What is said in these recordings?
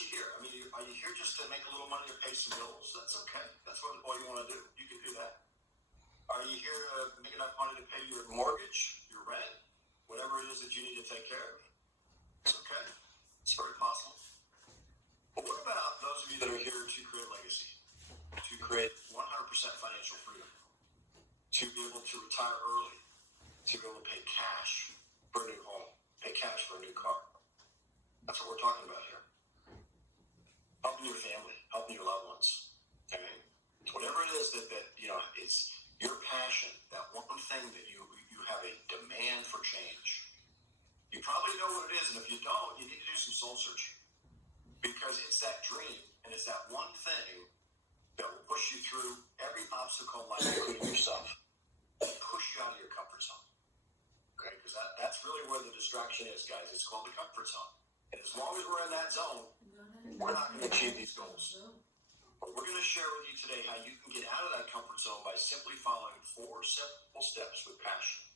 you here? I mean, are you here just to make a little money to pay some bills? That's okay. That's what all you want to do. You can do that. Are you here to make enough money to pay your mortgage, your rent, whatever it is that you need to take care of? It's okay. It's very possible. But what about those of you that are here to create legacy, to create 100% financial freedom, to be able to retire early, to be able to pay cash for a new home, pay cash for a new car? That's what we're talking about here. Helping your family, helping your loved ones. Okay? Whatever it is that it's your passion, that one thing that you have a demand for change. You probably know what it is, and if you don't, you need to do some soul searching. Because it's that dream, and it's that one thing that will push you through every obstacle in life, including yourself. Push you out of your comfort zone. Okay? Because that's really where the distraction is, guys. It's called the comfort zone. And as long as we're in that zone, we're not going to achieve these goals. But we're going to share with you today how you can get out of that comfort zone by simply following 4 simple steps with passion.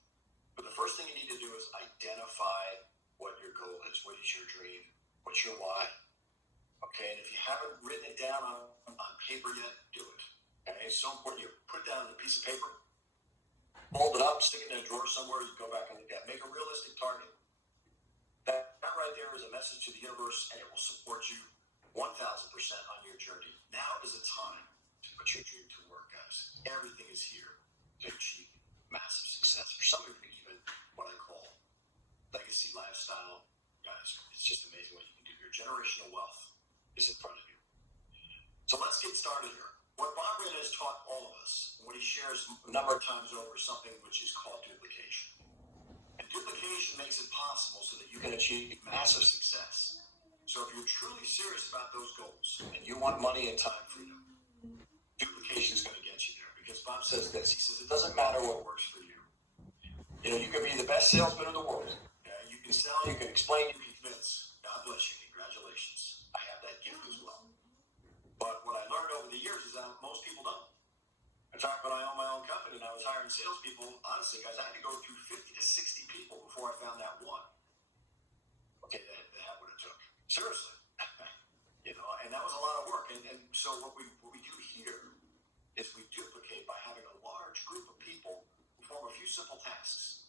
But the first thing you need to do is identify what your goal is. What is your dream? What's your why? Okay, and if you haven't written it down on paper yet, do it. Okay, it's so important. You put it down on a piece of paper, fold it up, stick it in a drawer somewhere, you go back and look at it. Make a realistic target. That right there is a message to the universe, and it will support you 1,000% on your journey. Now is the time to put your dream to work, guys. Everything is here to achieve massive success. For some of you, even what I call legacy lifestyle, guys, it's just amazing what you can do. Your generational wealth is in front of you. So let's get started here. What Bob Ren has taught all of us, and what he shares a number of times over, is something which is called duplication. And duplication makes it possible so that you can achieve massive success. So if you're truly serious about those goals and you want money and time freedom, duplication is going to get you there. Because Bob says this. He says, it doesn't matter what works for you. You know, you can be the best salesman in the world. You can sell, you can explain, you can convince. God bless you. Congratulations. I have that gift as well. But what I learned over the years is that most people don't. In fact, when I owned my own company and I was hiring salespeople, honestly, guys, I had to go through 50 to 60 people before I found that one. Okay, they had what it took. Seriously. And that was a lot of work. And so what we do here is we duplicate by having a large group of people who form a few simple tasks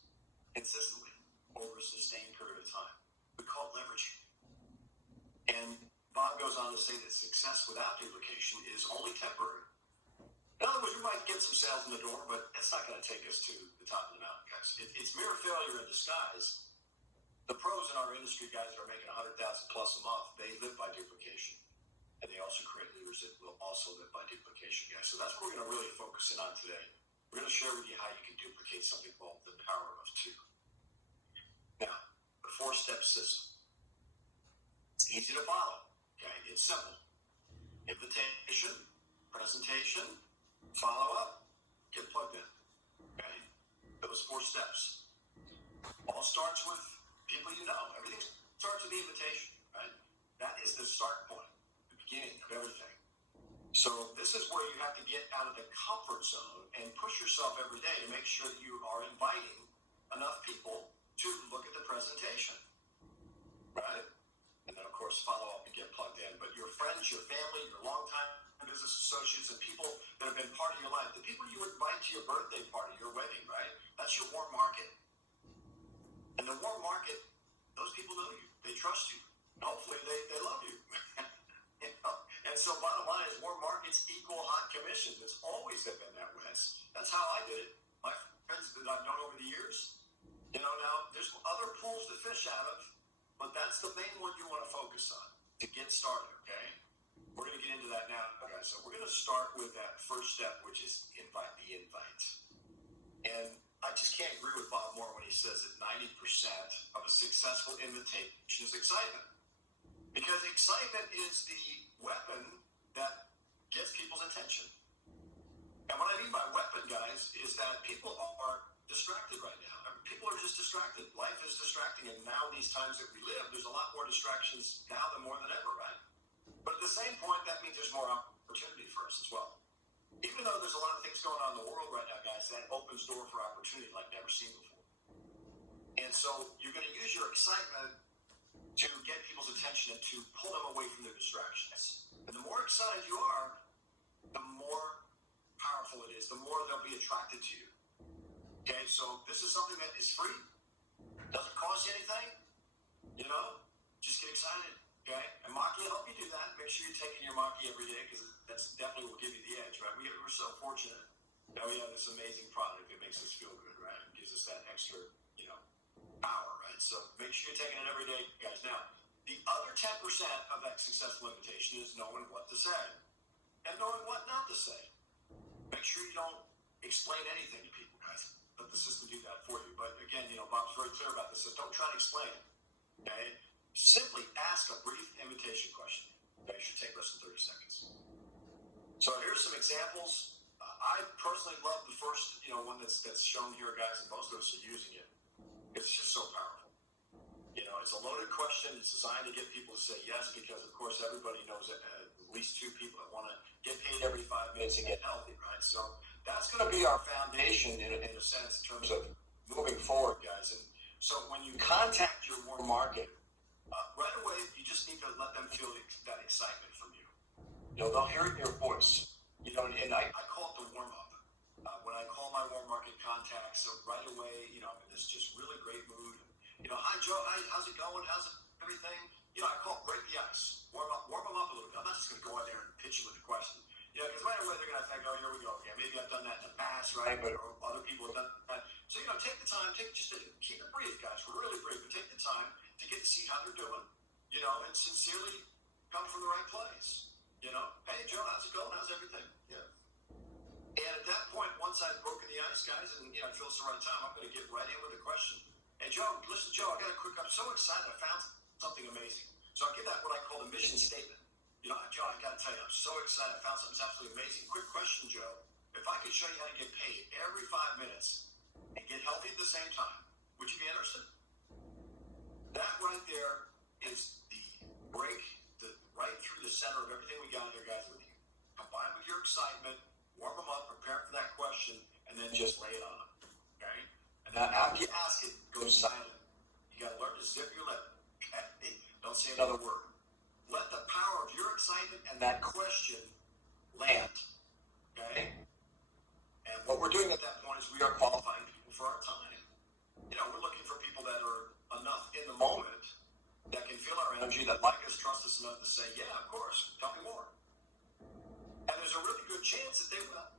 consistently over a sustained period of time. We call it leveraging. And Bob goes on to say that success without duplication is only temporary. In other words, we might get some sales in the door, but it's not going to take us to the top of the mountain, guys. It's mere failure in disguise. The pros in our industry, guys, that are making $100,000 plus a month, they live by duplication. And they also create leaders that will also live by duplication, guys. So that's what we're going to really focus in on today. We're going to share with you how you can duplicate something called the power of 2. Now, the 4-step system. It's easy to follow. Okay, it's simple. Invitation, presentation, follow up, get plugged in. Okay, those 4 steps. All starts with people you know. Everything starts with the invitation, right? That is the start point, the beginning of everything. So this is where you have to get out of the comfort zone and push yourself every day to make sure that you are inviting enough people to look at the presentation, right? And then, of course, follow up and get plugged in. But your friends, your family, your longtime business associates, and people that have been part of your life, the people you invite to your birthday party, your wedding, right? That's your warm market. And the warm market, those people know you. They trust you. Hopefully, they love you. And so bottom line is warm markets equal hot commissions. It's always been that way. That's how I did it. My friends that I've known over the years, now there's other pools to fish out of, but that's the main one you want to focus on to get started, okay? We're going to get into that now, guys. So we're going to start with that first step, which is invite the invite. And I just can't agree with Bob Moore when he says that 90% of a successful invitation is excitement. Because excitement is the weapon that gets people's attention. And what I mean by weapon, guys, is that people are distracted right now. People are just distracted. Life is distracting. And now these times that we live, there's a lot more distractions now than more than ever, right? But at the same point, that means there's more opportunity for us as well. Even though there's a lot of things going on in the world right now, guys, that opens door for opportunity like never seen before. And so you're going to use your excitement to get people's attention and to pull them away away from their distractions. And the more excited you are, the more powerful it is, the more they'll be attracted to you. Okay, so this is something that is free, doesn't cost you anything, just get excited, okay? And Maqui will help you do that. Make sure you're taking your Maqui every day, because that's definitely will give you the edge, right? We're so fortunate that we have this amazing product that makes us feel good, right? It gives us that extra, power, right? So make sure you're taking it every day, guys. Now, the other 10% of that successful invitation is knowing what to say and knowing what not to say. Make sure you don't explain anything to people, guys. Let the system do that for you. But again, Bob's very clear about this. So don't try to explain it, okay? Simply ask a brief invitation question. It should take less than 30 seconds. So here's some examples. I personally love the first, one that's shown here, guys, and most of us are using it. It's just so powerful. It's a loaded question. It's designed to get people to say yes, because, of course, everybody knows that at least two people that want to get paid every 5 minutes and get healthy, right? So that's going to be our foundation in a sense in terms of moving forward, guys. And so when you contact your warm market, right away, you just need to let them feel that excitement from you. They'll hear it in your voice. And I call it the warm-up. When I call my warm market contacts, so right away, I'm in this just really great mood. Hi, Joe. Hi, how's it going? How's everything? I call it break the ice. Warm them up a little bit. I'm not just going to go in there and pitch you with a question. Because right away they're going to think, oh, here we go. Yeah, maybe I've done that in the past, right? But or other people have done that. So, take the time. Keep it brief, guys. Really brief. But take the time to get to see how they're doing, and sincerely come from the right place. Hey, Joe, how's it going? How's everything? Yeah. And at that point, once I've broken the ice, guys, and it feels the right time, I'm going to get right in with a question. Hey, Joe, listen, Joe, I'm so excited. I found something amazing. So I'll give that what I call the mission statement. Joe, I got to tell you, I'm so excited. I found something absolutely amazing. Quick question, Joe. If I could show you how to get paid every 5 minutes and get healthy at the same time, would you be interested? That right there is the break, right through the center of everything we got here, guys, with you. Combine with your excitement, warm them up, prepare for that question, and then just lay it on them, okay? And then after you ask it, go silent. You got to learn to zip your lip, okay? Don't say another word. Let the power of your excitement and that question land, okay? And what we're doing at that point is we are qualifying people for our time. We're looking for people that are enough in the moment that can feel our energy, that like us, trust us enough to say, yeah, of course, tell me more. And there's a really good chance that they will.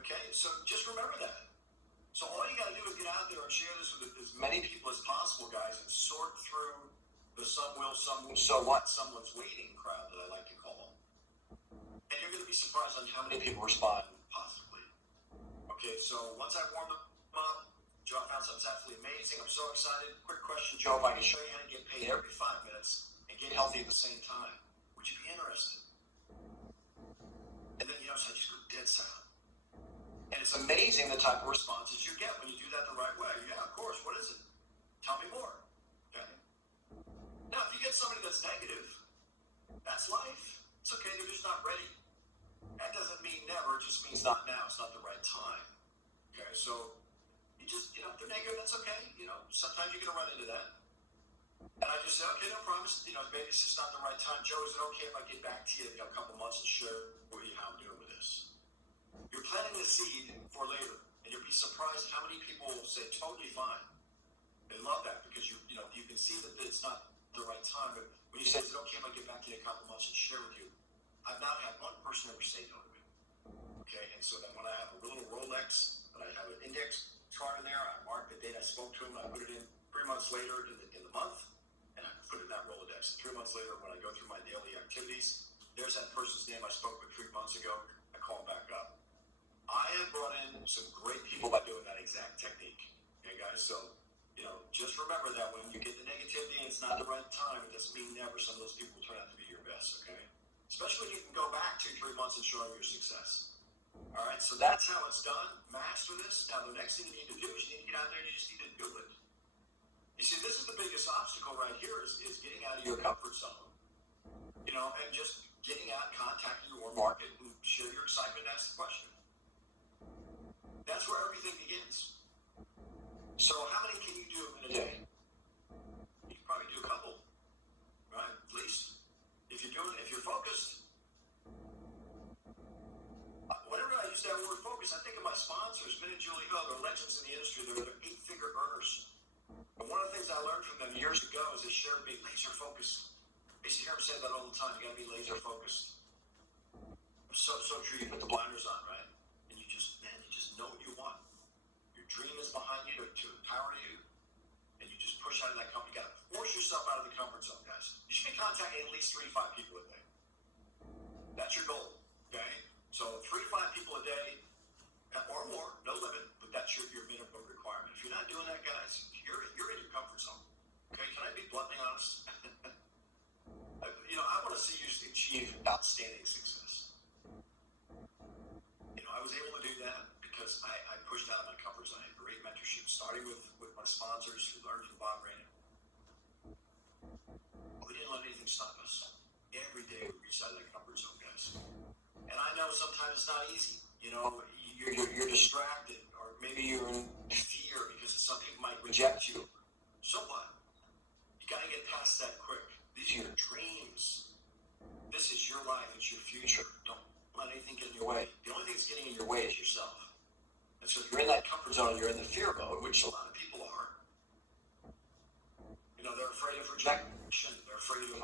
Okay, so just remember that. So all you got to do is get out there and share this with as many people as possible, guys, and sort through the some will, some won't, so what, someone's waiting crowd that I like to call. And you're going to be surprised on how many people respond positively. Okay, so once I've warmed them up, Joe, I found something absolutely amazing. I'm so excited. Quick question, Joe, if I can show you how to get paid every 5 minutes and get healthy at the same time, would you be interested? And then, so I just go dead silent. And it's amazing the type of responses you get when you do that the right way. Yeah, of course. What is it? Tell me more. Okay. Now, if you get somebody that's negative, that's life. It's okay. They're just not ready. That doesn't mean never. It just means not now. It's not the right time. Okay. So you just, if they're negative, that's okay. Sometimes you're going to run into that. And I just say, okay, no promise. Maybe it's just not the right time. Joe, is it okay if I get back to you in a couple months and share with you how I'm doing with this? You're planting the seed for later, and you'll be surprised how many people will say, totally fine. They love that because you can see that it's not the right time. But when you say, is it okay if I get back to you in a couple months and share with you? I've not had one person ever say no to me. Okay, and so then when I have a little Rolex, and I have an index card in there, I mark the date I spoke to him, I put it in 3 months later in the month, and I put it in that Rolodex. 3 months later, when I go through my daily activities, there's that person's name I spoke with 3 months ago. I call him back up. I have brought in some great people by doing that exact technique. Okay, guys? So, just remember that when you get the negativity and it's not the right time, it doesn't mean never. Some of those people will turn out to be your best, okay? Especially when you can go back 2-3 months and show them your success. All right, so that's how it's done. Master this. Now, the next thing you need to do is you need to get out there and you just need to do it. You see, this is the biggest obstacle right here is getting out of your comfort zone. And just getting out, contacting your market, and share your excitement and ask the question. That's where everything begins. So how many can you do in a day? You can probably do a couple, right? At least. Finn and Julie Ho, they're legends in the industry. They're 8-figure earners. And one of the things I learned from them years ago is they shared with me laser focus. I used to hear them say that all the time. You got to be laser focused. So true. You put the blinders on, right? And you just know what you want. Your dream is behind you to empower you. And you just push out of that comfort. You got to force yourself out of the comfort zone, guys. You should be contacting at least 3 to 5 people a day. That's your goal, okay? So 3 to 5 people a day or more, no limit, but that's your minimum requirement. If you're not doing that, guys, you're in your comfort zone. Okay, can I be bluntly honest? I want to see you achieve outstanding success. I was able to do that because I pushed out of my comfort zone. I had great mentorship, starting with my sponsors who learned from Bob Rainey. We didn't let anything stop us. Every day we reached out of that comfort zone, guys. And I know sometimes it's not easy. You're distracted, or maybe you're in fear because some people might reject you. So what? You got to get past that quick. These are your dreams. This is your life. It's your future. Don't let anything get in your way. The only thing that's getting in your way is yourself. And so if you're in that comfort zone, you're in the fear mode, which a lot of people are. They're afraid of rejection. They're afraid of,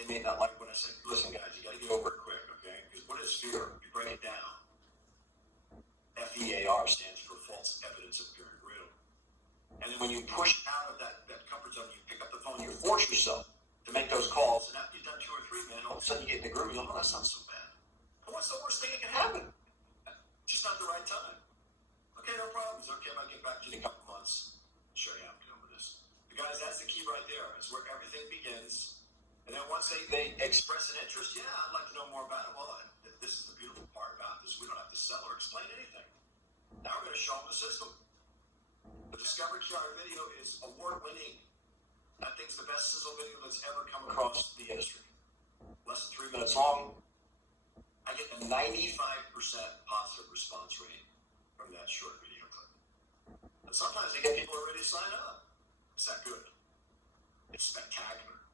they may not like what I say. Listen, guys, you got to get over it quick, okay? Because what is fear? You break it down. FEAR stands for false evidence appearing real. And then when you push out of that comfort zone, you pick up the phone, you force yourself to make those calls, and after you've done 2 or 3, man, all of a sudden you get in the groove. That's not so bad. And what's the worst thing that can happen? Just not the right time. Okay, no problems. Okay, I might get back to you in a couple months. Show you how I'm doing with this. But guys, that's the key right there. It's where everything begins. And then once they express an interest, yeah, I'd like to know more about it. Well, this is the beautiful part about this. We don't have to sell or explain anything. Now we're going to show them the system. The Discover QuiAri video is award-winning. I think it's the best sizzle video that's ever come across the industry. Less than 3 minutes long. I get a 95% positive response rate from that short video clip. And sometimes I get people ready to sign up. It's that good. It's spectacular.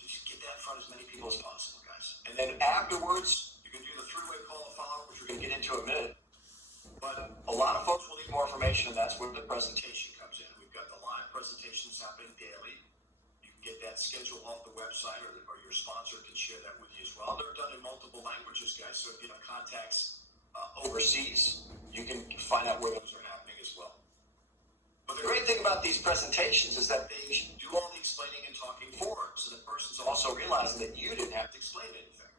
So just get that in front of as many people as possible, guys. And then afterwards, you can do the 3-way call to follow, which we're going to get into in a minute. But a lot of folks will need more information, and that's where the presentation comes in. We've got the live presentations happening daily. You can get that schedule off the website, or your sponsor can share that with you as well. They're done in multiple languages, guys, so if you have contacts overseas, you can find out where those are happening as well. But the great thing about these presentations is that they do all the explaining and talking for them, so the person's also realizing that you didn't have to explain anything.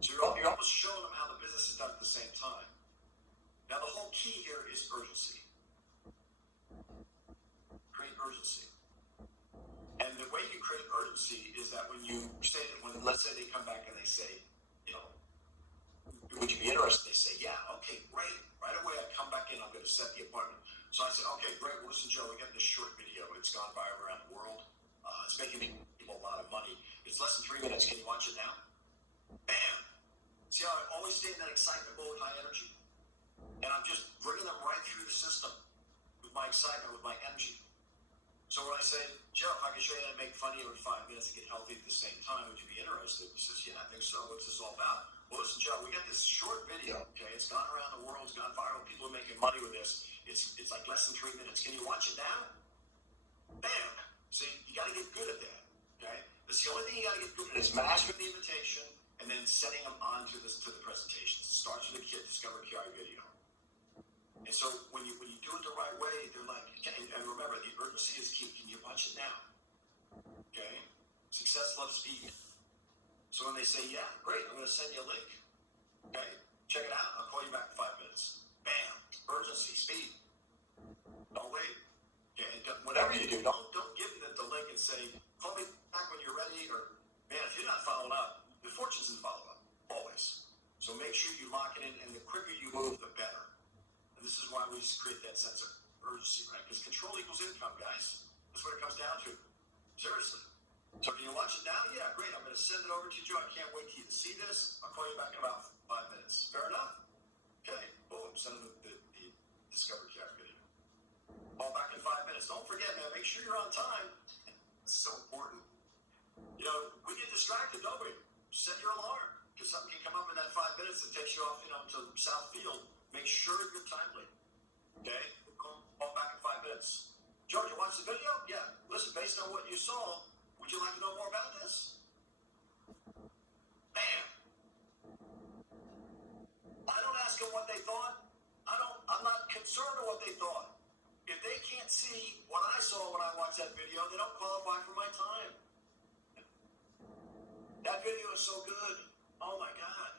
So you're almost showing them how the business is done at the same time. Now, the whole key here is urgency. Create urgency. And the way you create urgency is that when let's say they come back and they say, would you be interested? They say, yeah, okay, great. Right away, I come back in, I'm going to set the appointment. So I said, okay, great. Well, listen, Joe, we got this short video. It's gone viral around the world. It's making people a lot of money. It's less than 3 minutes. Can you watch it now? Bam. See how I always stay in that excitement mode, high energy? And I'm just bringing them right through the system with my excitement, with my energy. So when I say, Joe, if I can show you how to make funny every 5 minutes and get healthy at the same time, would you be interested? He says, yeah, I think so. What's this all about? Well, listen, Joe, we got this short video, okay? It's gone around the world. It's gone viral. People are making money with this. It's like less than 3 minutes. Can you watch it now? Bam. See, you got to get good at that, okay? That's the only thing you got to get good at is mastering the invitation and then setting them on to the presentations. It starts with the Discover QuiAri video. And so when you do it the right way, they're like, and remember, the urgency is key. Can you watch it now? Okay? Success loves speed. So when they say, yeah, great, I'm going to send you a link. Okay? Check it out. I'll call you back in 5 minutes. Bam. Urgency, speed. Don't wait. Okay? And whatever you do, don't give them the link and say, call me back when you're ready, or, man, if you're not following up, the fortune's in follow-up. Always. So make sure you lock it in, and the quicker you move, the better. And this is why we just create that sense of urgency, right? Because control equals income, guys. That's what it comes down to. Seriously. So can you watch it now? Yeah, great. I'm going to send it over to you, Joe. I can't wait for you to see this. I'll call you back in about 5 minutes. Fair enough? Okay. Boom. Send them the Discover QuiAri video. Call back in 5 minutes. Don't forget, man. Make sure you're on time. It's so important. We get distracted, don't we? Set your alarm. Because something can come up in that 5 minutes that takes you off, to South Field. Make sure you're timely. Okay? Call back in 5 minutes. George, you watched the video? Yeah. Listen, based on what you saw, would you like to know more about this? Bam. I don't ask them what they thought. I'm not concerned with what they thought. If they can't see what I saw when I watched that video, they don't qualify for my time. That video is so good. Oh my God.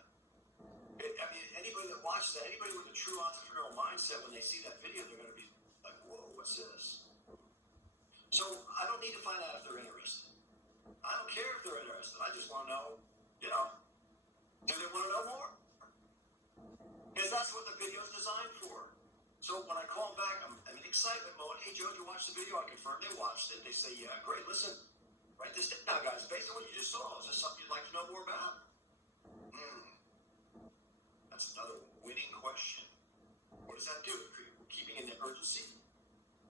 Anybody that watches that, anybody with a true entrepreneurial mindset, when they see that video, they're going to be like, whoa, what's this? So I don't need to find out if they're interested. I don't care if they're interested. I just want to know, do they want to know more? Because that's what the video is designed for. So when I call them back, I'm in excitement mode. Hey, Joe, you watched the video? I confirm they watched it. They say, yeah, great. Listen, write this down, guys. Based on what you just saw, is this something you'd like to know more about? That's another winning question. What does that do? We're keeping in the urgency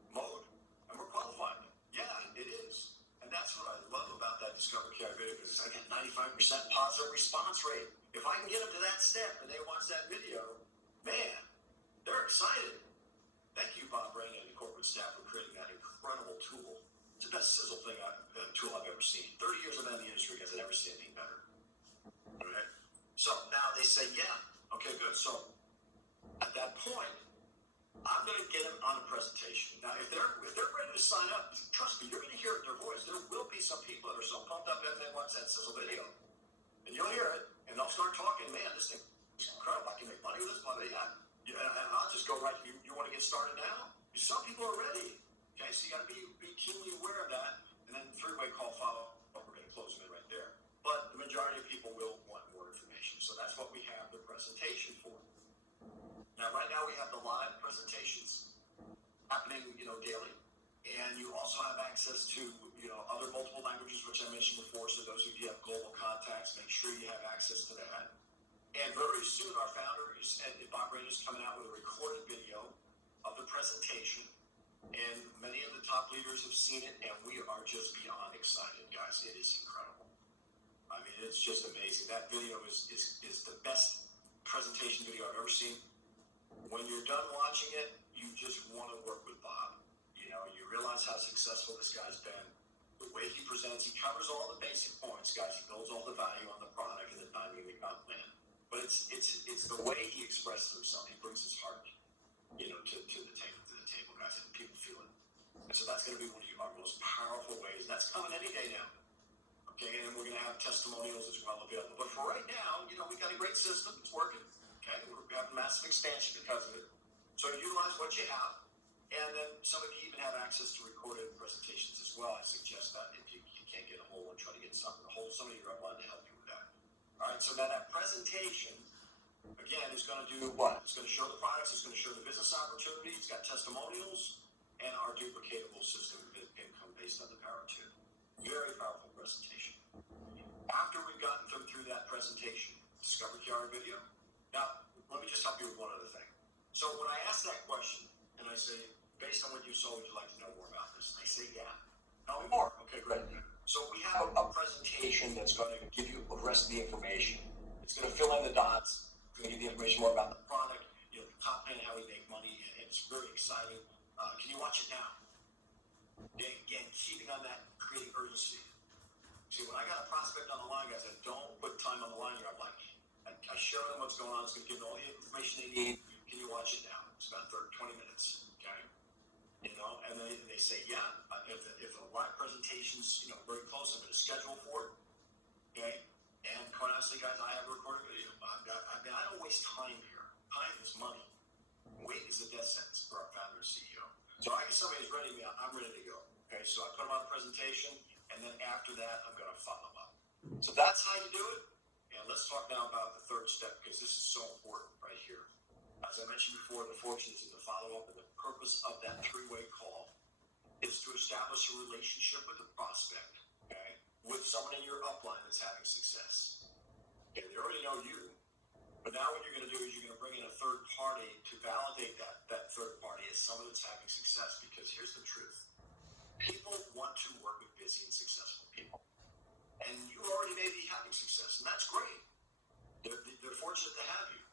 mode, and we're qualifying them. Yeah, it is. And that's what I love about that Discover QuiAri video, because I get 95% positive response rate. If I can get them to that step and they watch that video, man, they're excited. Thank you, Bob Rainey and the corporate staff, for creating that incredible tool. It's the best sizzle tool I've ever seen. 30 years I've been in the industry, guys, I've never seen anything better. Okay? So now they say, yeah. Okay, good. So at that point, I'm going to get them on a presentation. Now, if they're ready to sign up, trust me, you're going to hear it in their voice. There will be some people that are so pumped up after they watch that sizzle video, and you'll hear it, and they'll start talking. Man, this thing is incredible. I can make money with this money. And I'll just go right. You want to get started now? Some people are ready. Okay, so you got to be keenly aware of that. And then three-way call follow. We're going to close them in right there. But the majority of people will want more information. So that's what we have the presentation for. Now, right now we have the live presentations happening, daily. And you also have access to, other multiple languages, which I mentioned before. So those of you who have global contacts, make sure you have access to that. And very soon, our founder Bob Rainey is coming out with a recorded video of the presentation. And many of the top leaders have seen it, and we are just beyond excited, guys. It is incredible. I mean, it's just amazing. That video is the best presentation video I've ever seen. When you're done watching it, you just want to work with Bob. You realize how successful this guy's been. The way he presents, he covers all the basic points, guys. He builds all the value on the product and the timing and the comp plan. But it's the way he expresses himself. He brings his heart, to the table, guys, and people feel it. And so that's going to be one of our most powerful ways. That's coming any day now. Okay, and we're going to have testimonials as well available. But for right now, we got a great system. It's working. Okay, we're having massive expansion because of it. So utilize what you have. And then some of you even have access to recorded presentations as well. I suggest that if you can't get a hold and try to get something, somebody in your upline to help you with that. All right, so now that presentation, again, is going to do what? It's going to show the products, it's going to show the business opportunity, it's got testimonials, and our duplicatable system of income based on the Power 2. Very powerful presentation. After we've gotten them through that presentation, Discover QuiAri video. Now, let me just help you with one other thing. So when I ask that question, and I say, based on what you saw, would you like to know more about this? And they say, yeah. Tell me more. Okay, great. So we have a presentation that's going to give you the rest of the information. It's going to fill in the dots. It's going to give you the information more about the product, the top plan, how we make money, and it's very exciting. Can you watch it now? Again, keeping on that, creating urgency. See, when I got a prospect on the line, guys, I don't put time on the line here. I'm like, I share them what's going on. It's going to give them all the information they need. Can you watch it now? It's about 20 minutes, okay? And they say, yeah. If a live presentation's, very close, I'm going to schedule for it, okay? And quite honestly, guys, I have a recorded video. I don't waste time here. Time is money. Wait is a death sentence for our founder and CEO. So I get somebody's ready, I'm ready to go, okay? So I put them on the presentation, and then after that, I'm going to follow up. So that's how you do it. And let's talk now about the third step, because this is so important right here. As I mentioned before, the fortune is in the follow-up, and the purpose of that three-way call is to establish a relationship with the prospect, okay, with someone in your upline that's having success. Okay, they already know you, but now what you're going to do is you're going to bring in a third party to validate that third party as someone that's having success, because here's the truth. People want to work with busy and successful people. And you already may be having success, and that's great. They're fortunate to have you.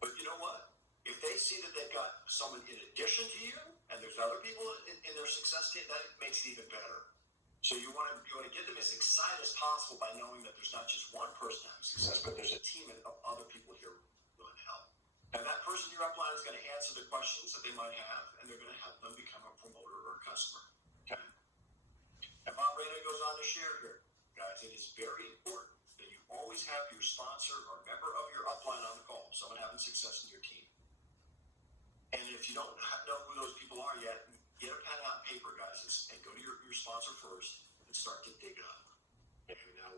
But you know what? If they see that they've got someone in addition to you, and there's other people in their success team, that makes it even better. So you want to get them as excited as possible by knowing that there's not just one person having success, but there's a team of other people here willing to help. And that person in your upline is going to answer the questions that they might have, and they're going to help them become a promoter or a customer. Okay. And Bob Rayner goes on to share here, guys, it is very important that you always have your sponsor or member of your upline on the call, someone having success in your team. And if you don't know who those people are yet, get a pen out and paper, guys, and go to your sponsor first and start to dig up. Okay, now,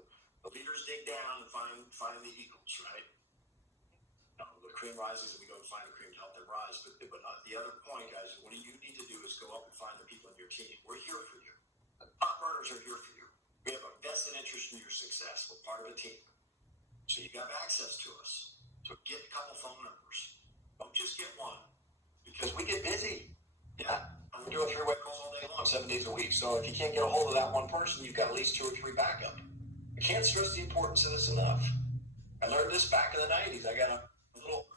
the leaders dig down and find the eagles, right? The cream rises and we go and find the cream to help them rise. But the other point, guys, what you need to do is go up and find the people in your team. We're here for you. The top earners are here for you. We have a vested interest in your success. We're part of a team. So you have access to us. So get a couple phone numbers. Don't just get one. Because we get busy. Yeah. And we're doing three-way calls all day long, 7 days a week. So if you can't get a hold of that one person, you've got at least 2 or 3 backup. I can't stress the importance of this enough. I learned this back in the 90s. I got a little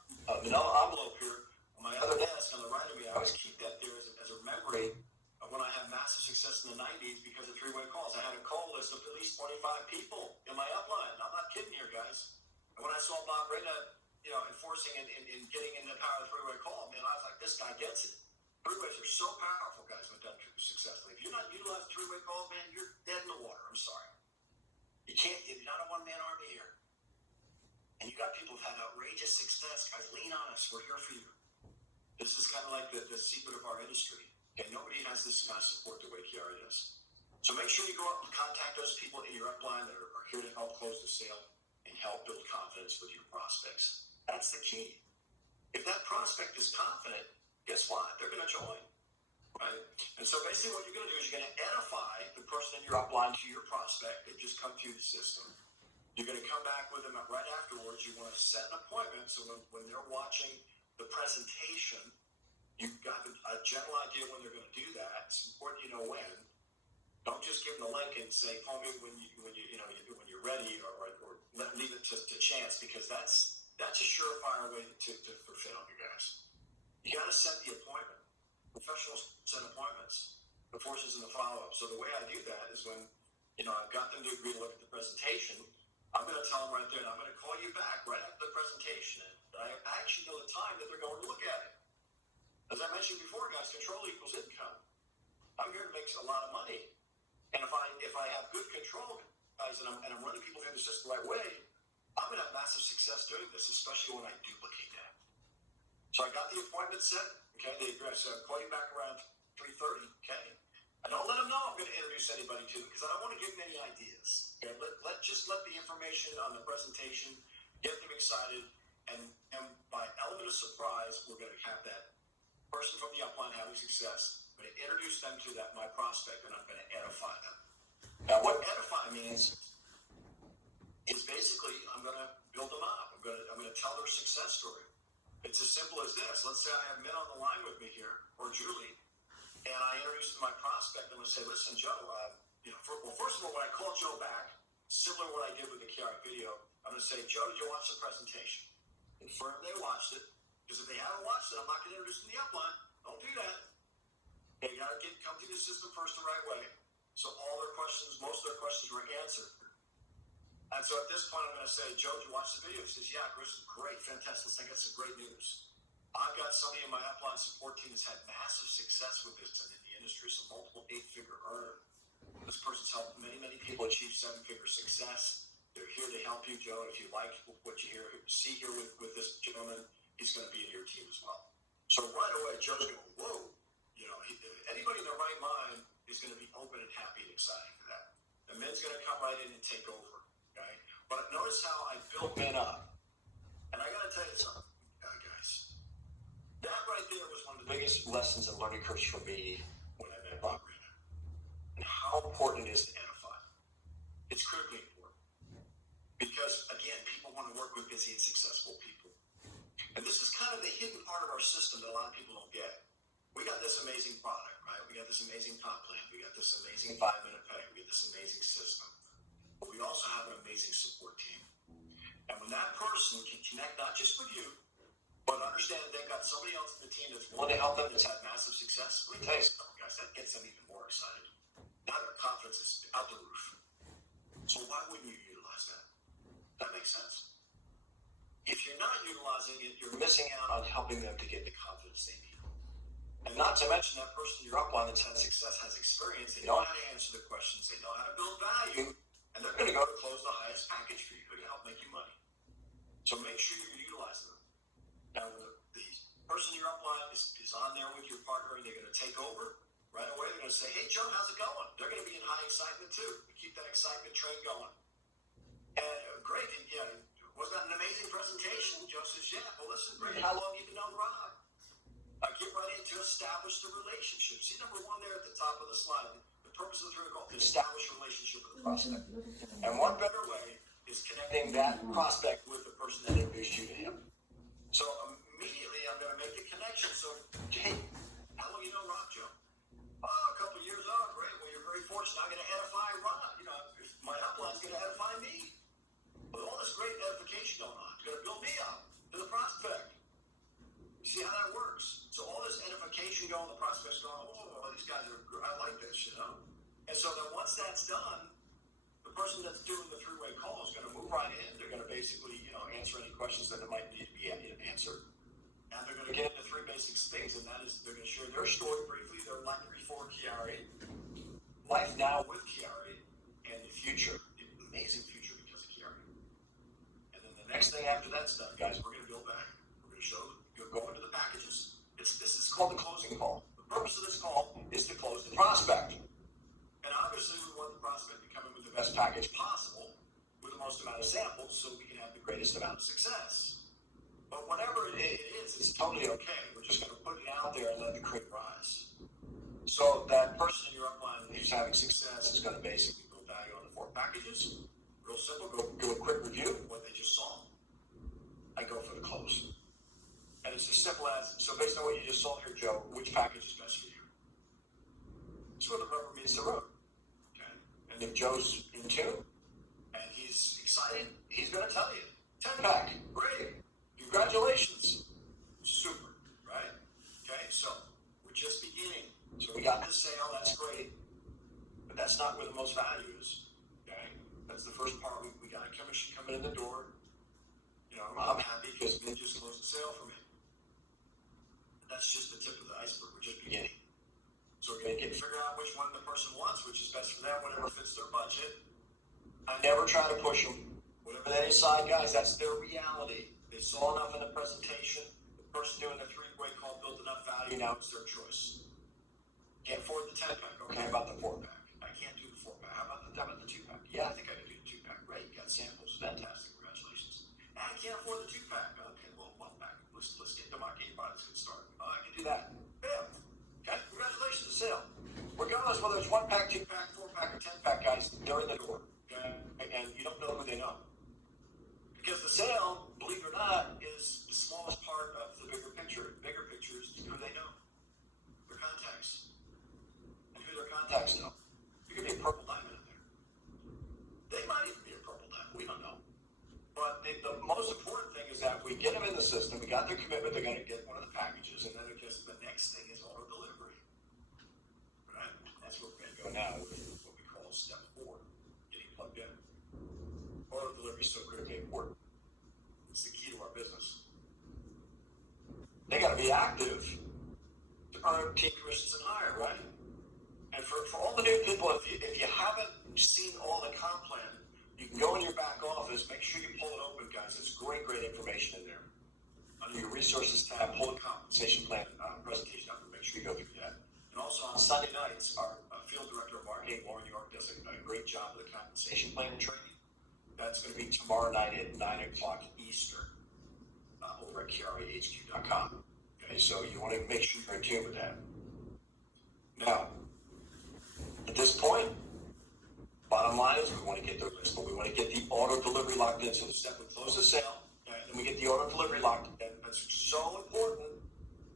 vanilla envelope here on my other desk on the right of me. I always keep that there as a memory of when I had massive success in the 90s because of three-way calls. I had a call list of at least 25 people in my upline. I'm not kidding here, guys. And when I saw Bob Rayner, enforcing and getting in the power of the three-way call, man, I was like, this guy gets it. Three-ways are so powerful, guys, when done successfully. If you're not utilizing three-way calls, man, you're dead in the water. I'm sorry. You're not a one-man army here. And you got people who've had outrageous success. Guys, lean on us. We're here for you. This is kind of like the secret of our industry. Okay, nobody has this kind of support the way QuiAri does. So make sure you go out and contact those people in your upline that are here to help close the sale and help build confidence with your prospects. That's the key. If that prospect is confident, guess what? They're going to join. Right? And so basically what you're going to do is you're going to edify the person in your upline to your prospect that just come through the system. You're going to come back with them right afterwards. You want to set an appointment so when they're watching the presentation, you've got a general idea when they're going to do that. It's important you know when. Don't just give them the link and say, call me when you're ready, or leave it to chance, because that's a surefire way to fulfill you guys. You got to set the appointment. Professionals set appointments. The forces and the follow-up. So the way I do that is when I've got them to agree to look at the presentation, I'm going to tell them right there, and I'm going to call you back right after the presentation. And I actually know the time that they're going to look at it. As I mentioned before, guys, control equals income. I'm here to make a lot of money. And if I have good control, guys, and I'm running people through the system the right way, I'm going to have massive success doing this, especially when I duplicate that. So I got the appointment set. Okay, they agree. So I'll call you back around 3:30. Okay, and don't let them know I'm going to introduce anybody to them, because I don't want to give them any ideas. Okay, let the information on the presentation get them excited, and by element of surprise, we're going to have that person from the upline having success. I'm going to introduce them to my prospect, and I'm going to edify them. Now, what edify means is basically I'm going to build them up. I'm going to tell their success story. It's as simple as this. Let's say I have men on the line with me here, or Julie, and I introduce my prospect, and I say, listen, Joe, first of all, when I call Joe back, similar to what I did with the QuiAri video, I'm going to say, Joe, did you watch the presentation? Confirm they watched it, because if they haven't watched it, I'm not going to introduce them to the upline. Don't do that. They got to come through the system first the right way. So most of their questions were answered. And so at this point, I'm going to say, Joe, did you watch the video? He says, yeah, Chris, great, fantastic. I got some great news. I've got somebody in my upline support team that's had massive success with this in the industry, so multiple 8-figure earner. This person's helped many, many people achieve 7-figure success. They're here to help you, Joe. And if you like what you see here with this gentleman, he's going to be in your team as well. So right away, Joe's going, whoa. Anybody in their right mind is going to be open and happy and excited for that. The men's going to come right in and take over. Okay? But notice how I built men up. And I got to tell you something, guys. That right there was one of the biggest lessons and learning curves for me when I met Bob Rayner. And how important it is to edify. It's critically important. Because, again, people want to work with busy and successful people. And this is kind of the hidden part of our system that a lot of people don't get. We got this amazing product, right? We got this amazing comp plan. We got this amazing 5-minute pay. We got this amazing system. But we also have an amazing support team. And when that person can connect not just with you, But understand they've got somebody else in the team that's willing to help them, that's had massive success. Let me tell you something, guys, that gets them even more excited. Now their confidence is out the roof. So why wouldn't you utilize that? That makes sense. If you're not utilizing it, you're missing out on helping them to get the confidence they need. And not to mention that person you're upline that's had success has experience. They know how to answer the questions. They know how to build value. And they're going to go to close the highest package for you to help make you money. So make sure you're utilizing them. Now, the person you're upline is on there with your partner, and they're going to take over right away. They're going to say, hey, Joe, how's it going? They're going to be in high excitement, too. We keep that excitement train going. And great. Yeah, was that an amazing presentation? Joe says, yeah. Well, listen, great. How long have you known Rob? Get ready to establish the relationship. See number one there at the top of the slide. The purpose of the protocol is to establish a relationship with the prospect. And one better way is connecting that prospect with the person that introduced you to him. So immediately I'm going to make the connection. So, hey, how long you know Rob, Joe? Oh, a couple of years. Oh, great. Well, you're very fortunate. I'm going to edify Rob. You know, my upline's going to edify me. With all this great edification going on, it's going to build me up to the prospect. See how that works? So all this edification going, the prospect's going, oh, these guys are, I like this, you know? And so then once that's done, the person that's doing the three-way call is going to move right in. They're going to basically, answer any questions that might need to be answered. And they're going to get into three basic things, and that is they're going to share their story briefly, their life before QuiAri, life now with QuiAri, and the future, the amazing future because of QuiAri. And then the next thing after that's done, guys, we're going to build back. We're going to show them. You'll go into the packages. This is called the closing call. The purpose of this call is to close the prospect. And obviously, we want the prospect to come in with the best package possible, with the most amount of samples, so we can have the greatest amount of success. But whatever it is, it's totally okay. We're just going to put it out there and let the cream rise. So that person in your upline who's having success is going to basically build value on the 4 packages. Real simple. Go do a quick review of what they just saw. I go for the close. And it's as simple as, so based on what you just saw here, Joe, which package is best for you? It's where the rubber meets the road. Okay? And if Joe's in tune and he's excited, he's going to tell you. 10-pack, great. Congratulations. Super, right? Okay, so we're just beginning. So we got this sale, that's great. But that's not where the most value is. Okay? That's the first part. We got a commission coming in the door. I'm happy because they just closed the sale for me. That's just the tip of the iceberg. We're just beginning. So we're going to figure out which one the person wants, which is best for them, whatever fits their budget. I never try to push them. Whatever they decide, guys, that's their reality. They saw enough in the presentation. The person doing the three-way call built enough value. Now it's their choice. Can't afford the 10-pack. Okay, how about the 4-pack? I can't do the 4-pack. How about the 2-pack? Yeah, I think I can do the 2-pack. Great, you got samples. Fantastic. Congratulations. I can't afford the 2-pack. Okay, well, 1-pack. Let's get the Maqui products and start. I can do that. Bam. Okay, congratulations, the sale. Regardless whether it's 1-pack, 2-pack, 4-pack, or 10-pack, guys, they're in the door. Okay? And you don't know who they know. Because the sale, believe it or not, is the smallest part of the bigger picture. The bigger picture is who they know. Their contacts. And who their contacts know. You could be a purple diamond in there. They might even be a purple diamond. We don't know. But the most important thing is that we get them in the system, we got their commitment, they're going to get one of the packages, and then I guess the next thing is auto delivery. Right? That's where we're going to go now with what we call step 4, getting plugged in. Auto delivery is so critically important. It's the key to our business. They got to be active to earn team commissions and higher, right? And for all the new people, if you haven't seen all the comp plan, you can go in your back office, make sure you pull it open, guys. There's great information in there. Under your resources tab, pull the compensation plan presentation up and make sure you go through that. And also on Sunday nights, our field director of marketing, Lauren York, does a great job with the compensation plan training. That's going to be tomorrow night at 9 o'clock Eastern over at QuiAriHQ.com. Okay, so you want to make sure you're in tune with that. Now, at this point, bottom line is we want to get their list, but we want to get the auto delivery locked in. So the step we close the sale, and then we get the auto delivery locked in. That's so important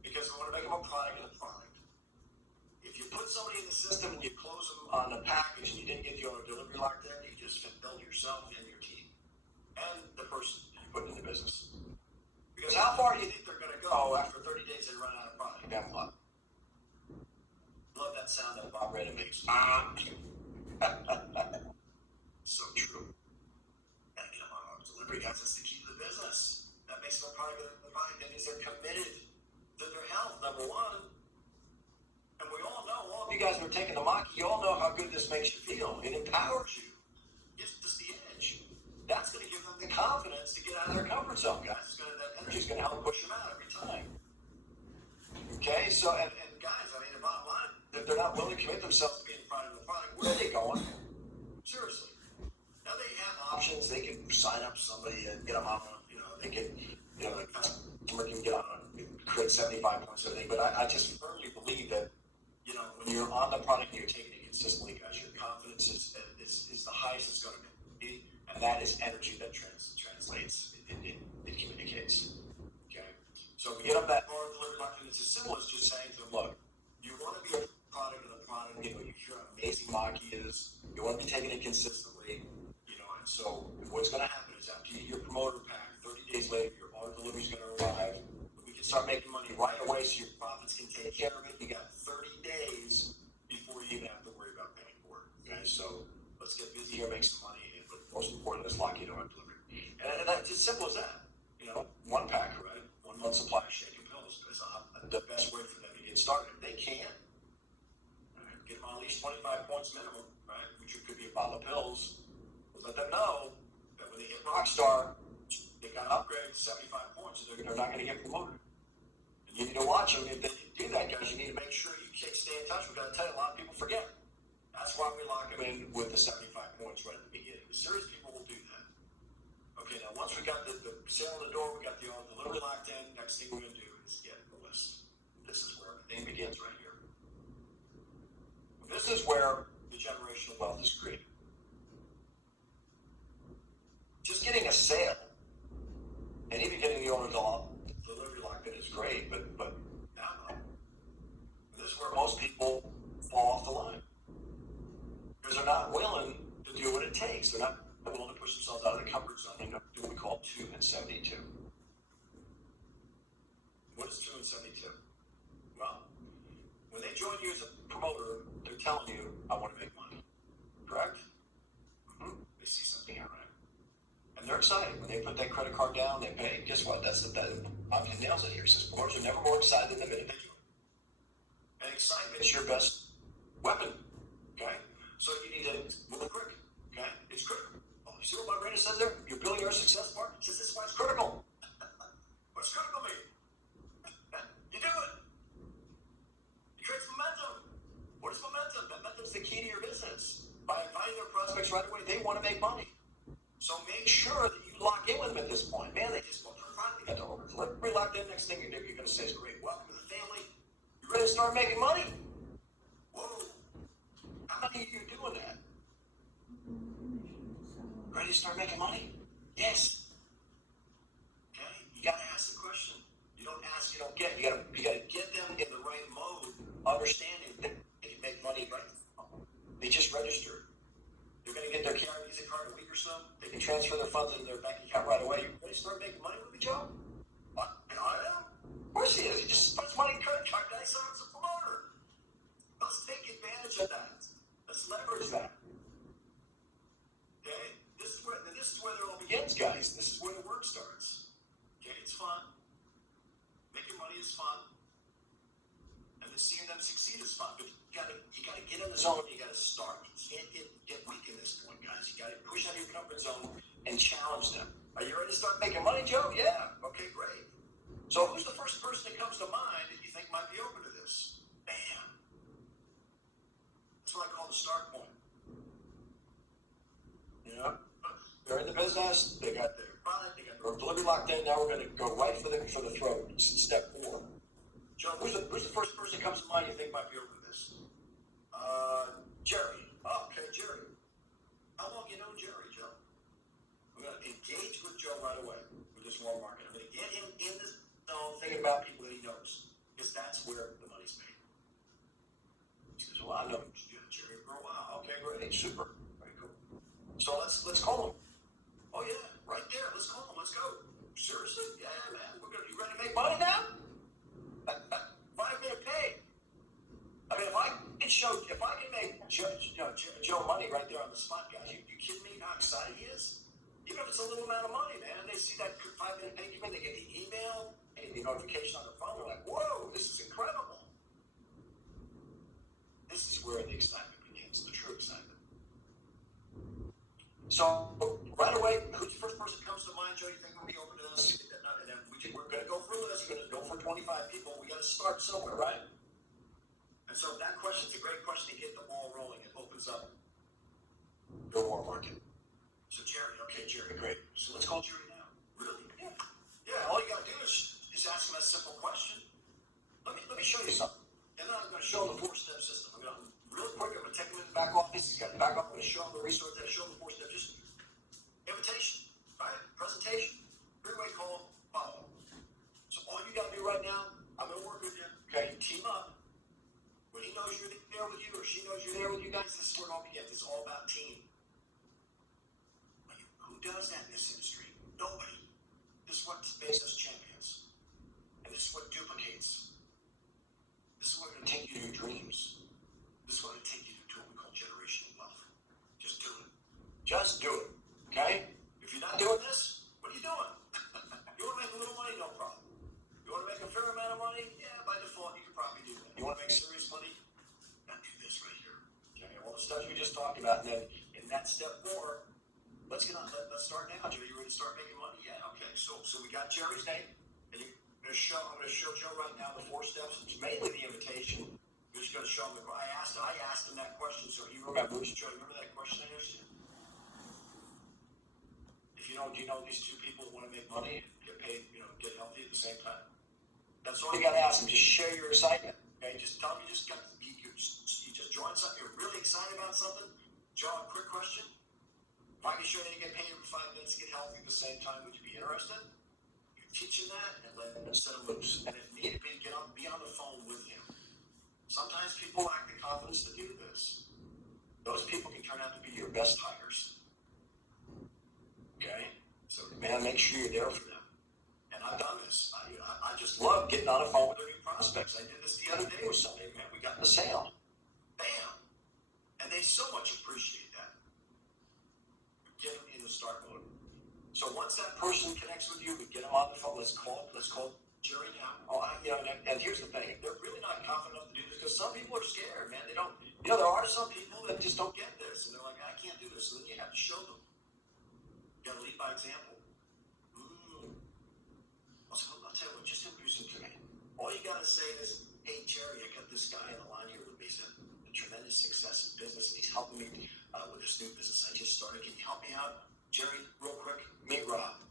because we want to make them a product and a product. If you put somebody in the system and you close them on a package and you didn't get the auto delivery locked in, you just failed yourself and your team and the person you put in the business. Because how far do you think they're going go. After 30 days, they run out of product. Then what? Love that sound that Bob Redden makes. So true. Gotta get them on delivery, guys. That's the key to the business. That makes them part of the product. That means they're committed to their health, number one. And we all know, all of you guys who are taking the Maqui, you all know how good this makes you feel. It empowers you. Gives us the edge. That's going to give them the confidence to get out of their comfort zone, guys. That energy is going to help push them out every time. Okay, so, and guys, I mean, the bottom line, if they're not willing to commit themselves to being in front of the product, where are they going? Seriously. Now they have options. They can sign up somebody and get them on, they can, the customer can get on, create 75 points or anything. But I just firmly believe that, when you're on the product and you're taking it consistently, guys, your confidence is the highest it's going to be. And that is energy that translates. It communicates. Okay? So we get up that bar delivery lock, and it's as simple as just saying to them, look, you want to be a product of the product, you hear how amazing Maqui is, you want to be taking it consistently, and so what's going to happen is after you get your promoter pack, 30 days later, your auto delivery is going to arrive. We can start making money right away so your profits can take care of it. You got 30 days before you even have to worry about paying for it. Okay, so let's get busy here, make some money, but most important, let's lock in our delivery. And that's as simple as that. One pack, right? 1 month supply of shaking pills is the best way for them to get started. They can. Right? Get them on at least 25 points minimum, right? Which could be a bottle of pills. Let them know that when they hit Rockstar, they got upgraded to 75 points. So they're not going to get promoted. And you need to watch them. If they do that, guys, you need to make sure you stay in touch. We've got to tell you, a lot of people forget. That's why we lock them in with the 75 points right at the beginning. The serious people will do that. Okay, now once we got the sale on the door, we got the delivery locked in, next thing we're going to do is get the list. This is where everything begins right here. This is where the generational wealth is created. Just getting a sale and even getting the owner delivery locked in is great, but now this is where most people fall off the line. Because they're not willing to do what it takes. They're not willing to push themselves out of the comfort zone and do what we call 2 and 72. What is 2 and 72? Well, when they join you as a promoter, they're telling you, I want to make money. Correct? Mm-hmm. They see something here, right? And they're excited. When they put that credit card down, they pay. Guess what? Bob nails it here. He says, promoters are never more excited than the minute they do it. And excitement is your best weapon. Okay? So you need to move quick. Okay? It's critical. Oh, you see what my brain says there? You're building your success part? He says, this is why it's critical. What's critical mean? You do it. It creates momentum. What is momentum? Momentum is the key to your business. By inviting their prospects right away, they want to make money. So make sure that you lock in with them at this point. Man, they just go, finally got the delivery locked in. Next thing you're going to say is, great, welcome to the family. You ready to start making money? Whoa. How many of you are doing that? Ready to start making money? Yes. Okay? You got to ask the question. You don't ask, you don't get. You got to get them in the right mode, understanding that they can make money right now. They just registered. They're going to get their QuiAri Visa card in a week or so. They can transfer their funds into their bank account right away. You ready to start making money with me, Joe? I am. Of course he is. He just puts money in credit card. Guys, so it's a promoter. Let's take advantage of that. Let's leverage that. Okay? This is where it all begins, guys. This is where the work starts. Okay? It's fun. Making money is fun. And then seeing them succeed is fun. But you gotta get in the zone. You gotta start. You can't get weak in this point, guys. You gotta push out of your comfort zone and challenge them. Are you ready to start making money, Joe? Yeah. Okay, great. So who's the first person that comes to mind that you think might be open to this? Bam. That's what I call the start point. They're in the business. They got their product. They got their delivery locked in. Now we're going to go right for the throat. Step 4. Joe, who's the first person that comes to mind you think might be open to this? Jerry. Oh, okay, Jerry. How long you know Jerry, Joe? I'm going to engage with Joe right away with this warm market. I'm going to get him in this zone thinking about people that he knows, because that's where the money's made. He says, well, I know Jerry for a while. Okay, great. Super. Very cool. So let's call him. Oh, yeah, right there. Let's call him. Let's go. Seriously? Yeah, man. You ready to make money now? amount of money, man. They see that 5-minute payment, they get the email, and the notification on their phone. They're like, whoa, this is incredible. This is where the excitement begins, the true excitement. So right away, who's the first person that comes to mind, Joe? You think we'll be open to this? And then we're going to go for this. We're going to go for 25 people. We got to start somewhere, right? And so that question's a great question to get the ball rolling. It opens up your war market. So Jerry, great. So let's call Jerry now. Really? Yeah. Yeah. All you got to do is ask him a simple question. Let me show you something. And then I'm going to show him the 4-step system. I'm going to real quick. I'm going to take him in the back office. He's got the back office. I'm going to show him the resource. There. Show him the 4-step. Just invitation, right? Presentation. 3-way call. Follow. So all you got to do right now, I'm going to work with you. Okay. Team up. When he knows you're there with you, or she knows you're there with you guys, this is where it all begins. It's all about team. Who does that in this industry? Nobody. This is what makes us champions. And this is what duplicates. This is what going to take you to your dreams. This is what going to take you to what we call generational wealth. Just do it. Just do it. Okay? If you're not doing this, what are you doing? You want to make a little money? No problem. You want to make a fair amount of money? Yeah, by default, you can probably do that. You want to make serious money? Now do this right here. Okay? All the stuff we just talked about. And then in that step 4, let's start now. Joe, you ready to start making money? Yeah, okay. So we got Jerry's name. And I'm going to show Joe right now the 4 steps. It's mainly the invitation. We're just going to show him. I asked him that question, so he remembers. Joe, remember that question I asked you? Do you know these 2 people who want to make money and get paid, get healthy at the same time? That's all you got to ask them. Just share your excitement. Okay? Just tell them you just joined something. You're really excited about something. Joe, quick question. If I can show you to get paid every 5 minutes to get healthy at the same time, would you be interested? You're teaching that and let them set them loose. And if need be, be on the phone with him. Sometimes people lack the confidence to do this. Those people can turn out to be your best hires. Okay? So, man, make sure you're there for them. And I've done this. I just love getting on the phone with their new prospects. I did this the other day with somebody. Man, we got the sale. Bam! And they so much appreciate that. Get them in the start mode. So once that person connects with you, we get them on the phone. Let's call Jerry now. And here's the thing. They're really not confident enough to do this because some people are scared, man. They don't. There are some people that just don't get this. And they're like, I can't do this. So then you have to show them. You got to lead by example. I'll tell you what, just introduce him to me. All you got to say is, hey, Jerry, I got this guy on the line here with me. He's had a tremendous success in business, and he's helping me with this new business I just started. Can you help me out? Jerry, real quick, meet Rob.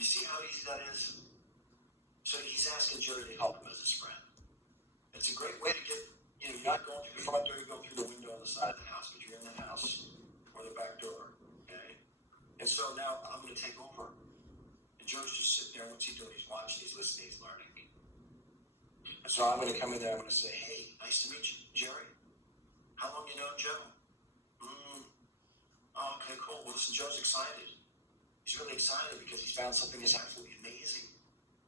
You see how easy that is? So he's asking Jerry to help him as his friend. It's a great way to get, you're not going through the front door, you go through the window on the side of the house, but you're in the house or the back door, okay? And so now I'm going to take over. And Joe's just sitting there, what's he doing? He's watching, he's listening, he's learning. And so I'm going to come in there, I'm going to say, hey, nice to meet you, Jerry. How long you known Joe? Oh, okay, cool. Well, listen, Joe's excited. He's really excited because he's found something that's absolutely amazing.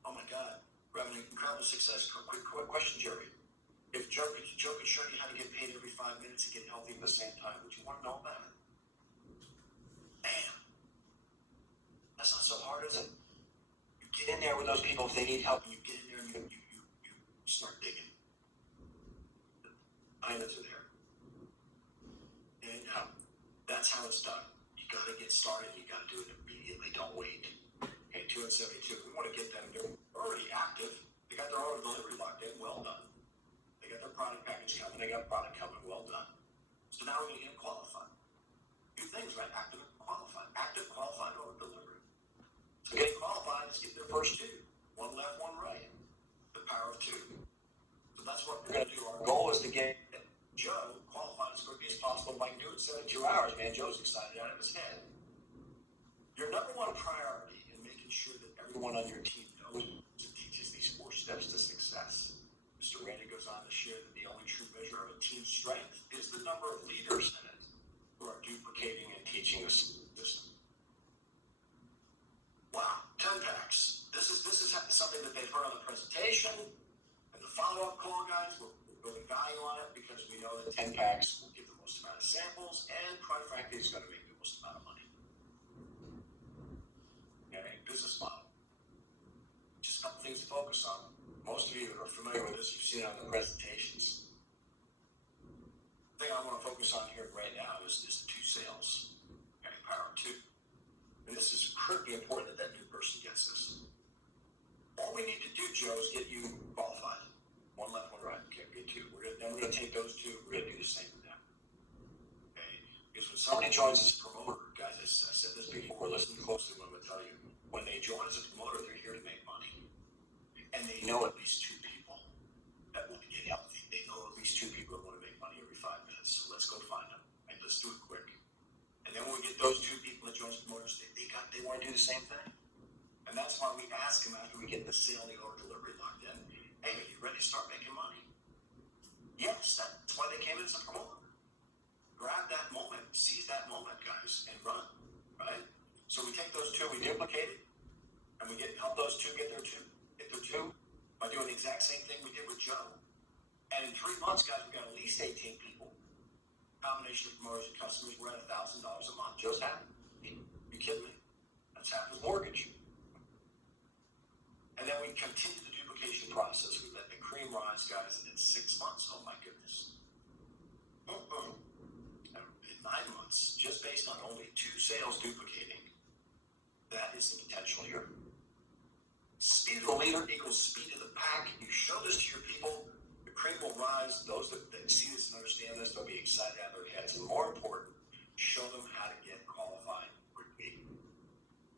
Oh, my God. We're having incredible success. Quick question, Jerry. If Joe could show you how to get paid every 5 minutes and get healthy at the same time, would you want to know about it? Bam. That's not so hard, is it? You get in there with those people if they need help, and you get in there and you start digging. The diamonds are there. And that's how it's done. You got to get started. You got to do it immediately. Don't wait. Okay, 2 and 72. We want to get them. They're already active. They got their auto delivery locked in. Well done. They got their product package coming. They got product coming. Well done. So now we're going to get them qualified. 2 things, right? Active and qualified. Active, qualified, auto delivery. So getting qualified is get their first 2. 1 left, 1 right. The power of 2. So that's what we're going to do. Our goal is to get Joe qualified as quickly as possible. If I can do it in 72 hours, man, Joe's excited out of his head. Your number 1 priority in making sure that everyone on your team knows and teaches these 4 steps to success. Mr. Randy goes on to share that the only true measure of a team's strength is the number of leaders in it who are duplicating and teaching the system. Wow, 10 packs. This is something that they've heard on the presentation and the follow-up call, guys. We're building value on it because we know that 10 packs will give the most amount of samples and, quite frankly, it's going to make the most amount of money. be important that new person gets this. All we need to do, Joe, is get you qualified. One left, one right. Okay, get two. Then we're going to take those two. We're going to do the same with them. Okay? Because when somebody joins as a promoter, guys, I said this before, listen closely what I'm going to tell you. When they join as a promoter, they're here to make money. And they know at least two people that want to get healthy. They know at least two people that want to make money every 5 minutes. So let's go find them. And let's do it quick. And then when we get those two people that join as promoters, they want to do the same thing. And that's why we ask them after we get the sale, the order delivery locked in, hey, are you ready to start making money? Yes, that's why they came in as a promoter. Grab that moment, seize that moment, guys, and run, right? So we take those two, we duplicate it, and we help those two get their two by doing the exact same thing we did with Joe. And in 3 months, guys, we got at least 18 people. Combination of promoters and customers, we're at $1,000 a month. Joe's happy. You kidding me? That's half his mortgage. And then we continue the duplication process. We let the cream rise, guys, and in 6 months, oh my goodness. In 9 months, just based on only 2 sales duplicating, that is the potential here. Speed of the leader equals speed of the pack. You show this to your people, the cream will rise. Those that see this and understand this, they'll be excited out of their heads. And more important, show them how to get qualified quickly.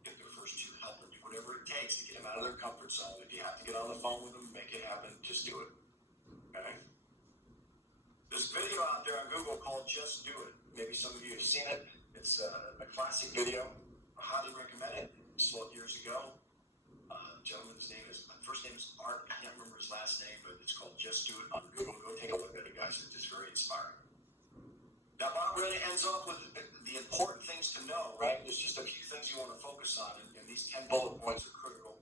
Get their first 2, help them do whatever it takes to get them out of their comfort zone. If you have to get on the phone with them, make it happen, just do it. Okay? There's a video out there on Google called Just Do It. Maybe some of you have seen it. It's a classic video. I highly recommend it. I saw it years ago. Gentleman's first name is Art. I can't remember his last name, but it's called Just Do It on Google. Go take a look at it, guys. It's just very inspiring. Now, Bob really ends off with the important things to know, right? There's just a few things you want to focus on, and these 10 bullet points are critical.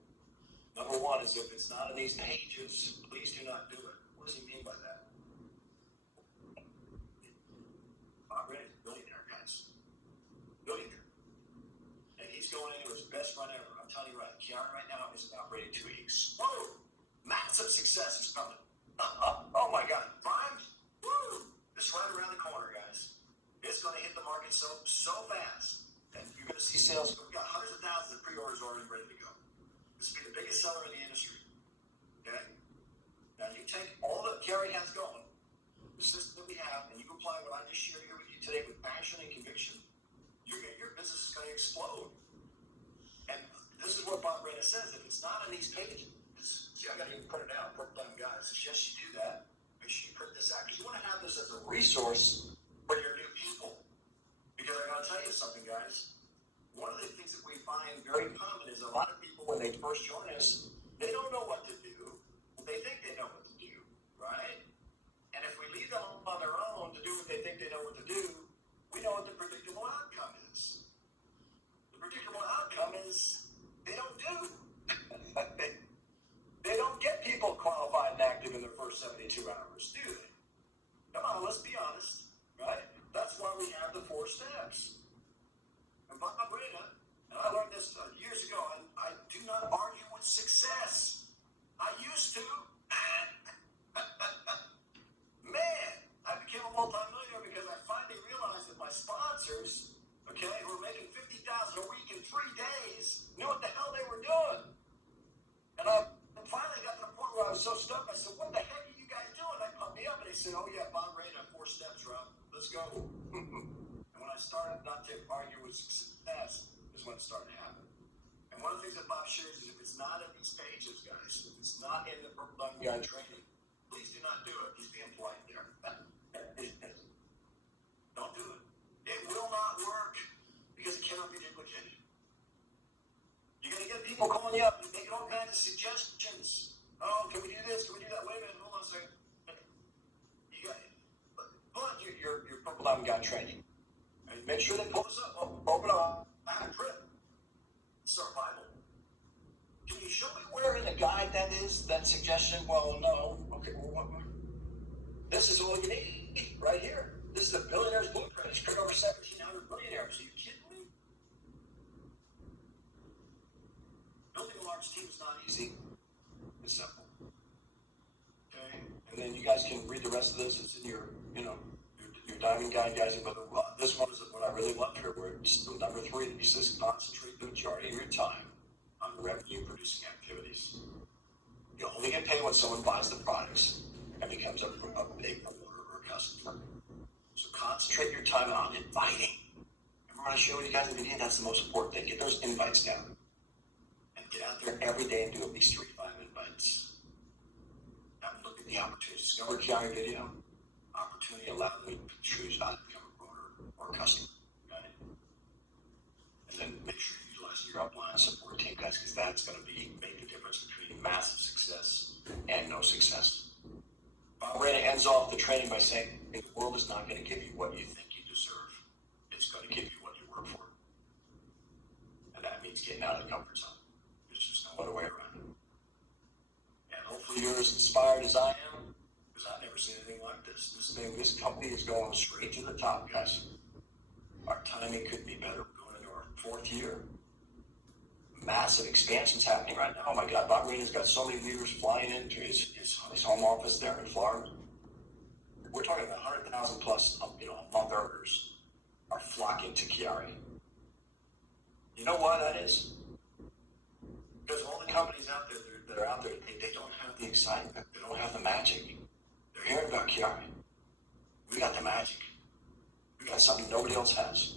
Number 1 is if it's not in these pages, please do not do it. What does he mean by that? Bob Ray is a billionaire, guys. Billionaire. And he's going into his best run ever. I'm telling you right, QuiAri right now is about ready to explode. Massive success is coming. Oh my God. Primed? Woo! It's right around the corner, guys. It's going to hit the market so fast. And you're going to see sales. We've got hundreds of thousands of pre-orders already ready to go. This will be the biggest seller in the industry. Okay? Now you take all that QuiAri has going, the system that we have, and you apply what I just shared here with you today with passion and conviction, your business is going to explode. And this is what Bob Reyna says. If it's not in these pages, see, I got to even print it out. Purple Diamond Guys. I suggest you do that. Make sure you print this out because you want to have this as a resource for your new people. Because I got to tell you something, guys. One of the things that we find very common is a lot of people, when they first join us, they don't know what to do. They think they know what to do, right? And if we leave them on their own to do what they think they know what to do, we know what the predictable outcome is. The predictable outcome is they don't do. They don't get people qualified and active in their first 72 hours, do they? Come on, let's be honest, right? That's why we have the 4 steps. And Bob Reyna, and I learned this years ago, I do not argue with success. I used to. Man, I became a multimillionaire because I finally realized that my sponsors, okay, who were making $50,000 a week in 3 days, knew what the hell they were doing. And I finally got to the point where I was so stuck, I said, what the heck are you guys doing? They pumped me up and they said, oh yeah, Bob Reyna, 4 steps, Rob. Let's go. And when I started not to argue with success is when it started to happen. And one of the things that Bob shares is if it's not in these pages, guys, if it's not in the Purple Diamond Guy training, please do not do it. He's being polite there. Don't do it. It will not work because it cannot be duplicated. You're going to get people calling you up and making all kinds of suggestions. Oh, can we do this? Can we do that? Wait a minute. Hold on a second. You got it. Pull out your Purple Diamond Guy training. And make sure they pull this up. Open up. I have a print. Survival. Can you show me where in the guide that is, that suggestion? Well, no. Okay, well, this is all you need right here. This is a billionaire's blueprint. It's cut over 1,700 billionaires. Are you kidding me? Building a large team is not easy. It's simple. Okay? And then you guys can read the rest of this. It's in your diamond guy, guys. But this one is what I really love here, where it's number 3. He says, concentrate the majority of your time on revenue-producing activities. You only get paid when someone buys the products and becomes a big promoter or a customer. So concentrate your time on inviting. Remember when I showed you guys in the beginning, that's the most important thing. Get those invites down. And get out there every day and do at least 3 to 5 invites. Now look at the opportunity. Discover QuiAri video. Opportunity allowed me to choose how to become a promoter or a customer. Okay? And then make sure you utilize your upline support team, guys, because that's going to make the difference between massive success and no success. Bob Reyna ends off the training by saying, the world is not going to give you what you think you deserve. It's going to give you what you work for. And that means getting out of the comfort zone. There's just no other way around it. And hopefully you're as inspired as I am, because I've never seen anything like this. This company is going straight to the top, guys. Our timing could be better. We're going into our 4th year. Massive expansions happening right now. Oh my God, Bob Reyna's got so many leaders flying into his home office there in Florida. We're talking about 100,000 plus, a month earners are flocking to QuiAri. You know why that is? Because all the companies out there that are out there, they don't have the excitement. They don't have the magic. They're hearing about QuiAri. We got the magic. We got something nobody else has.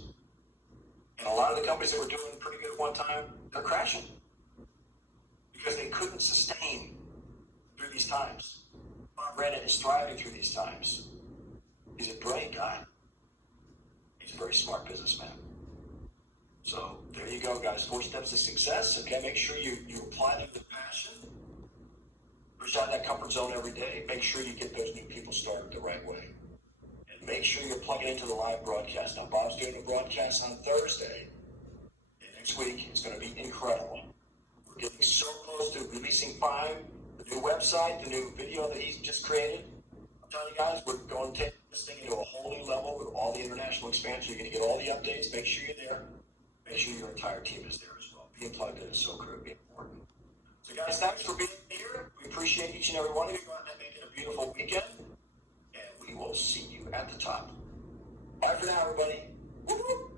And a lot of the companies that were doing pretty good at one time, they're crashing because they couldn't sustain through these times. Bob Reyna is thriving through these times. He's a brilliant guy. He's a very smart businessman. So there you go, guys. 4 steps to success. Okay, make sure you apply them with passion. Push out that comfort zone every day. Make sure you get those new people started the right way. And make sure you're plugging into the live broadcast. Now, Bob's doing a broadcast on Thursday. And next week, it's going to be incredible. We're getting so close to releasing 5, the new website, the new video that he's just created. I'm telling you guys, we're going to take this thing into a whole new level with all the international expansion. You're going to get all the updates. Make sure you're there. Make sure your entire team is there as well. Being plugged in is so critically important. So, guys, thanks for being here. We appreciate each and every one of you. Go out and make it a beautiful weekend. And we will see you at the top. Bye for now, everybody. Woo-hoo.